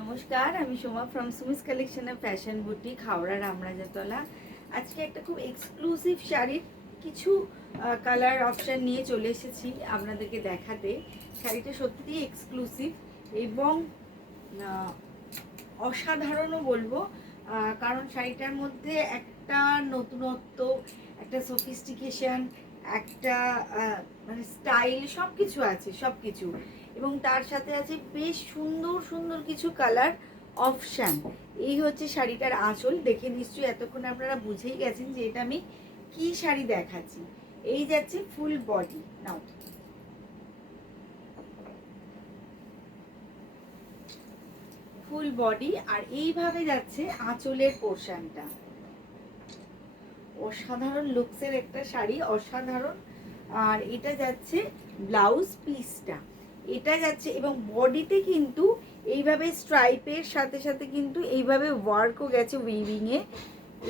নমস্কার, আমি সোমা ফ্রম সুমিস কালেকশনের ফ্যাশন বুটিক, হাওড়া রামরাজাতলা। আজকে একটা খুব এক্সক্লুসিভ শাড়ির কিছু কালার অপশান নিয়ে চলে এসেছি আপনাদেরকে দেখাতে। শাড়িটা সত্যিই এক্সক্লুসিভ এবং অসাধারণও বলবো, কারণ শাড়িটার মধ্যে একটা নতুনত্ব, একটা সফিস্টিকেশন, একটা মানে স্টাইল সব কিছু আছে, সব কিছু। এবং তার সাথে আছে বেশ সুন্দর সুন্দর কিছু কালার অপশান। এই হচ্ছে শাড়িটার আঁচল। দেখে নিশ্চয়ই এতক্ষণ আপনারা বুঝেই গেছেন যে এটা আমি কি শাড়ি দেখাচ্ছি। এই যাচ্ছে ফুল বডি। নাও, ফুল বডি, আর এইভাবে যাচ্ছে আঁচলের পোর্শনটা। অসাধারণ লুকসের একটা শাড়ি, অসাধারণ। আর এটা যাচ্ছে ব্লাউজ পিসটা, এটা যাচ্ছে এবং বডিতে কিন্তু এইভাবে স্ট্রাইপের সাথে সাথে কিন্তু এইভাবে ওয়ার্কও গেছে উইভিংয়ে।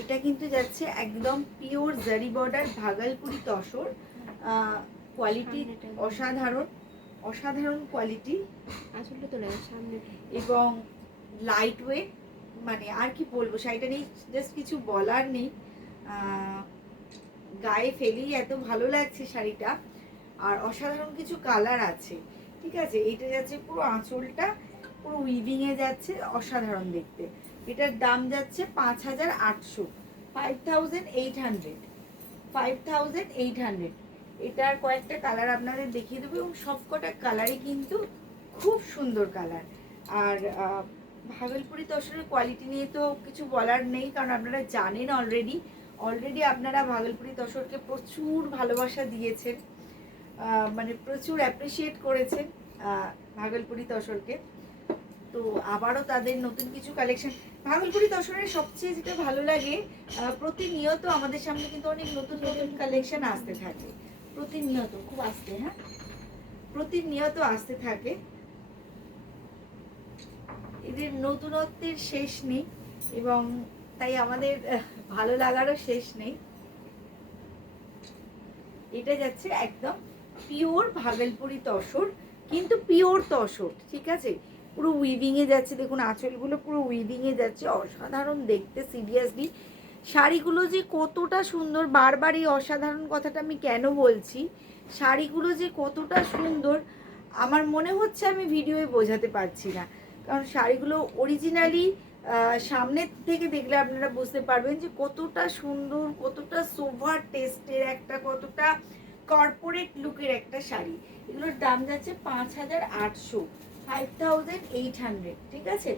এটা কিন্তু যাচ্ছে একদম পিওর জারি বর্ডার ভাগলপুরি তসর। কোয়ালিটি অসাধারণ, অসাধারণ কোয়ালিটি। আসলে তো সামনে এবং লাইট ওয়েট, মানে আর কি বলবো, শাড়িটা নেই জাস্ট কিছু বলার নেই। গায়ে ফেলেই এত ভালো লাগছে শাড়িটা। আর অসাধারণ কিছু কালার আছে, ঠিক আছে। এটা যাচ্ছে পুরো আঁচলটা পুরো উইভিংয়ে যাচ্ছে, অসাধারণ দেখতে। এটার দাম যাচ্ছে 5,800, 5,800, 5,800। এটার কয়েকটা কালার আপনাদের দেখিয়ে দেবো এবং সবকটা কালারই কিন্তু খুব সুন্দর কালার। আর ভাগলপুরি তসরের কোয়ালিটি নিয়ে তো কিছু বলার নেই, কারণ আপনারা জানেন অলরেডি আপনারা ভাগলপুরি তসরকে প্রচুর ভালোবাসা দিয়েছেন, মানে প্রচুর অ্যাপ্রিসিয়েট করেছেন ভাগলপুরি তসরকে। তো আবারও তাদের নতুন কিছু কালেকশন। ভাগলপুরি তসরের সবচেয়ে যেটা ভালো লাগে, প্রতিনিয়ত আমাদের সামনে কিন্তু অনেক নতুন নতুন কালেকশন আসতে থাকে, প্রতিনিয়ত, খুব আসতে, হ্যাঁ, প্রতিনিয়ত আসতে থাকে। এদের নতুনত্বের শেষ নেই এবং তাই আমাদের ভালো লাগারও শেষ নেই। এটা যাচ্ছে একদম পিওর ভাগলপুরি তসর, কিন্তু পিওর তসর, ঠিক আছে। পুরো উইভিংয়ে যাচ্ছে, দেখুন আঁচলগুলো পুরো উইভিংয়ে যাচ্ছে, অসাধারণ দেখতে। সিরিয়াসলি শাড়িগুলো যে কতটা সুন্দর, বারবার এই অসাধারণ কথাটা আমি কেন বলছি, শাড়িগুলো যে কতটা সুন্দর আমার মনে হচ্ছে আমি ভিডিওয়ে বোঝাতে পারছি না। কারণ শাড়িগুলো অরিজিনালি সামনের থেকে দেখলে আপনারা বুঝতে পারবেন যে কতটা সুন্দর, কতটা সোভার টেস্টের একটা, কতটা কর্পোরেট লুকের একটা শাড়ি। এগুলোর দাম যাচ্ছে 5,800, 5,800, ঠিক আছে।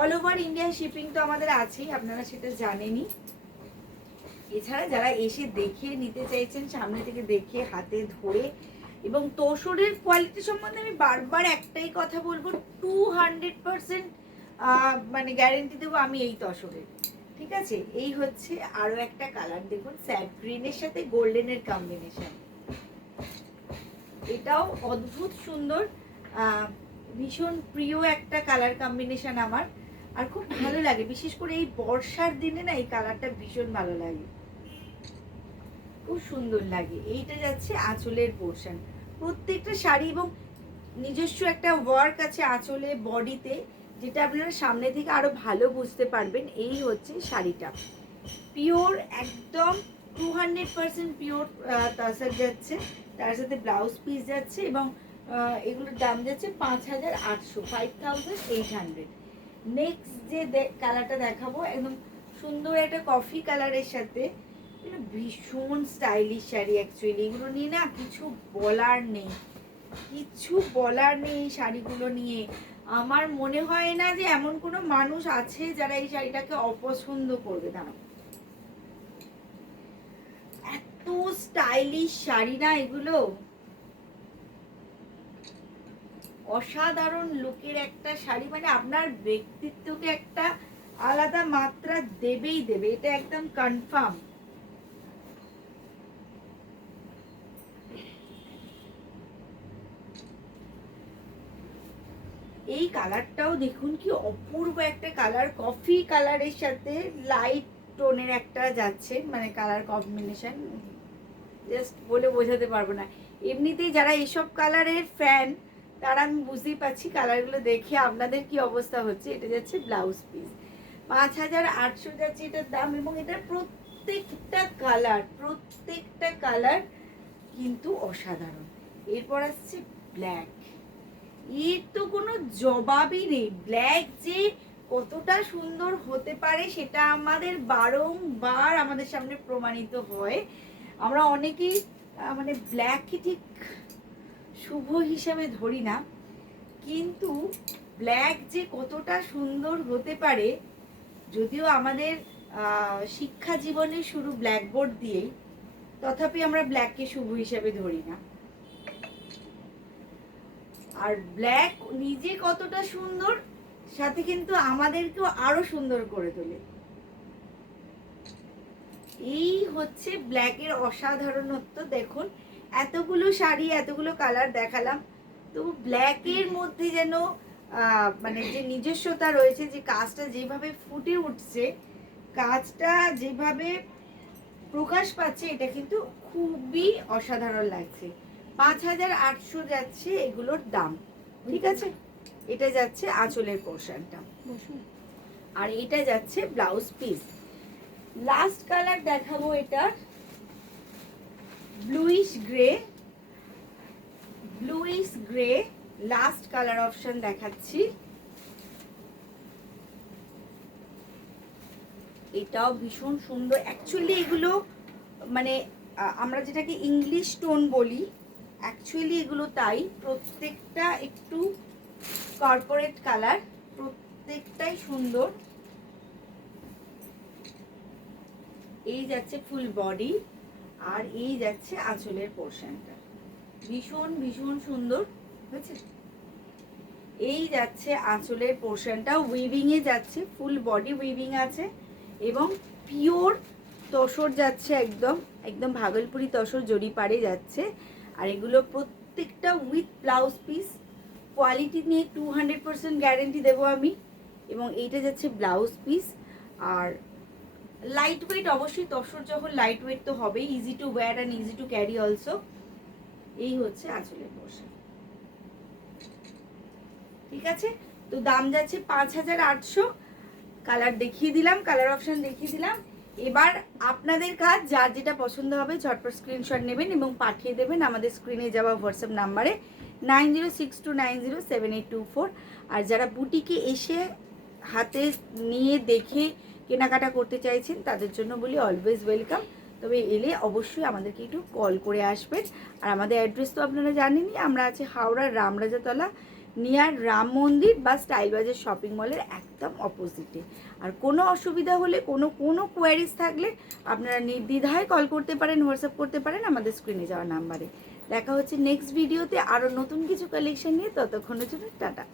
অল ওভার ইন্ডিয়া শিপিং তো আমাদের আছেই, আপনারা সেটা জানেনই। এছাড়া যারা এসে দেখে নিতে চাইছেন, সামনে থেকে দেখে হাতে ধরে, এবং তোসরের কোয়ালিটি সম্বন্ধে আমি বারবার একটাই কথা বলবো, 200% মানে গ্যারেন্টি দেবো আমি এই তসরের, ঠিক আছে। এই হচ্ছে আরো একটা কালার, দেখুন স্যাড গ্রিনের সাথে গোল্ডেনের কম্বিনেশন। এটাও অদ্ভুত সুন্দর, ভীষণ প্রিয় একটা কালার কম্বিনেশন আমার, আর খুব ভালো লাগে। বিশেষ করে এই বর্ষার দিনে না এই কালারটা ভীষণ ভালো লাগে, খুব সুন্দর লাগে। এইটা যাচ্ছে আঁচলের পোর্শন, প্রত্যেকটা শাড়ি এবং নিজস্ব একটা ওয়ার্ক আছে আঁচলে, বডিতে, যেটা আপনারা সামনে থেকে আরো ভালো বুঝতে পারবেন। এই হচ্ছে শাড়িটা পিওর, একদম 200% পিওর তাসার যাচ্ছে, তার সাথে ব্লাউজ পিস যাচ্ছে এবং এগুলোর দাম যাচ্ছে 5,800, 5,800। নেক্সট যে কালারটা দেখাবো একদম সুন্দর একটা কফি কালারের সাথে, ভীষণ স্টাইলিশ শাড়ি। অ্যাকচুয়ালি এগুলো নিয়ে না কিছু বলার নেই, কিছু বলার নেই এই শাড়িগুলো নিয়ে। আমার মনে হয় না যে এমন কোনো মানুষ আছে যারা এই শাড়িটাকে অপছন্দ করবে। দাঁড়াও, এত স্টাইলিশ শাড়ি না এগুলো, অসাধারণ লুকের একটা শাড়ি, মানে আপনার ব্যক্তিত্বকে একটা আলাদা মাত্রা দেবেই দেবে, এটা একদম কনফার্ম। এই কালারটাও দেখুন কি অপূর্ব একটা কালার, কফি কালারের সাথে লাইট টোনের একটা যাচ্ছে, মানে কালার কম্বিনেশন জাস্ট বলে বোঝাতে পারবো না। এমনিতেই যারা এসব কালারের ফ্যান তার আমি বুঝতেই পারছি কালারগুলো দেখে আপনাদের কি অবস্থা হচ্ছে। এটা যাচ্ছে ব্লাউজ পিস, 5800 যাচ্ছে এটার দাম। এবং এটার প্রত্যেকটা কালার কিন্তু অসাধারণ। এরপর আসছে ব্ল্যাক, এর তো কোনো জবাবই নেই। ব্ল্যাক যে কতটা সুন্দর হতে পারে সেটা আমাদের বারংবার আমাদের সামনে প্রমাণিত হয়। আমরা অনেকেই মানে ব্ল্যাককে ঠিক শুভ হিসাবে ধরি না, কিন্তু ব্ল্যাক যে কতটা সুন্দর হতে পারে, যদিও আমাদের শিক্ষা জীবনে শুরু ব্ল্যাকবোর্ড দিয়েই, তথাপি আমরা ব্ল্যাককে শুভ হিসাবে ধরি না। আর ব্ল্যাক নিজে কতটা সুন্দর, সাথে কিন্তু আমাদেরকেও আরো সুন্দর করে তোলে। এই হচ্ছে ব্ল্যাকের অসাধারণত্ব। দেখুন এতগুলো শাড়ি, এতগুলো কালার দেখালাম, তো ব্ল্যাকের মধ্যে যেন মানে যে নিজস্বতা রয়েছে, যে কাজটা যেভাবে ফুটে উঠছে, কাজটা যেভাবে প্রকাশ পাচ্ছে, এটা কিন্তু খুবই অসাধারণ লাগছে। 5800 যাচ্ছে এগুলোর দাম, ঠিক আছে। এটা যাচ্ছে আঁচলের পোর্শনটা, আর এটা যাচ্ছে ব্লাউজ পিস। লাস্ট কালার দেখাবো, এটা bluish grey last colour option দেখাচ্ছি। এটাও ভীষণ সুন্দর। অ্যাকচুয়ালি এগুলো মানে আমরা যেটাকে ইংলিশ টোন বলি, অ্যাকচুয়ালি এগুলো তাই। প্রত্যেকটা একটু কর্পোরেট কালার, প্রত্যেকটাই সুন্দর। এই যাচ্ছে ফুল বডি, আর এই যাচ্ছে আঁচলের পোর্শনটা, ভীষণ ভীষণ সুন্দর হয়েছে। এই যাচ্ছে আঁচলের পোর্শনটা, উইভিং এ যাচ্ছে, ফুল বডি উইভিং আছে, এবং পিওর তসর যাচ্ছে, একদম একদম ভাগলপুরি তসর জড়ি পাড়ে যাচ্ছে। আর এগুলো প্রত্যেকটা উইথ ব্লাউজ পিস, কোয়ালিটি নিয়ে 200% গ্যারেন্টি দেবো আমি। এবং এইটা যাচ্ছে ব্লাউজ পিস। আর লাইট ওয়েট, অবশ্যই তসর যখন লাইট ওয়েট তো হবেই, easy to wire and easy to carry also. এই হচ্ছে আঁচলের পোর্শন, ঠিক আছে। তো দাম যাচ্ছে 5800। কালার দেখিয়ে দিলাম, কালার অপশন দেখিয়ে দিলাম। এবার আপনাদের কাজ, যার যেটা পছন্দ হবে ঝটপট স্ক্রিনশট নেবেন এবং পাঠিয়ে দেবেন আমাদের স্ক্রিনে যাওয়া হোয়াটসঅ্যাপ নাম্বারে 9062907824। আর যারা বুটিকে এসে হাতে নিয়ে দেখে কেনাকাটা করতে চাইছেন, তাদের জন্য বলি অলওয়েজ ওয়েলকাম। তবে এলে অবশ্যই আমাদেরকে একটু কল করে আসবেন। আর আমাদের অ্যাড্রেস তো আপনারা জানেনই, আমরা আছি হাওড়ার রামরাজাতলা, নিয়ার রাম মন্দির বা স্টাইল বাজার শপিং মলের একদম অপোজিটে। আর কোনো অসুবিধা হলে, কোনো কোয়ারিজ থাকলে আপনারা নির্দ্বিধায় কল করতে পারেন, হোয়াটসঅ্যাপ করতে পারেন আমাদের স্ক্রিনে যাওয়া নাম্বারে। দেখা হচ্ছে নেক্সট ভিডিওতে আরও নতুন কিছু কালেকশন নিয়ে। ততক্ষণের জন্য টাটা।